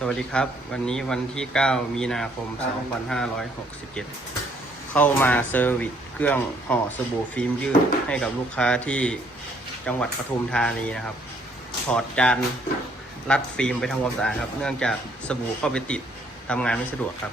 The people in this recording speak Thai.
สวัสดีครับ วันนี้วันที่ 9 มีนาคม 2567 เข้ามาเซอร์วิสเครื่องห่อสบู่ฟิล์มยืดให้กับลูกค้าที่จังหวัดปทุมธานีนะครับ ถอดจานรัดฟิล์มไปทำความสะอาดครับ เนื่องจากสบู่เข้าไปติดทำงานไม่สะดวกครับ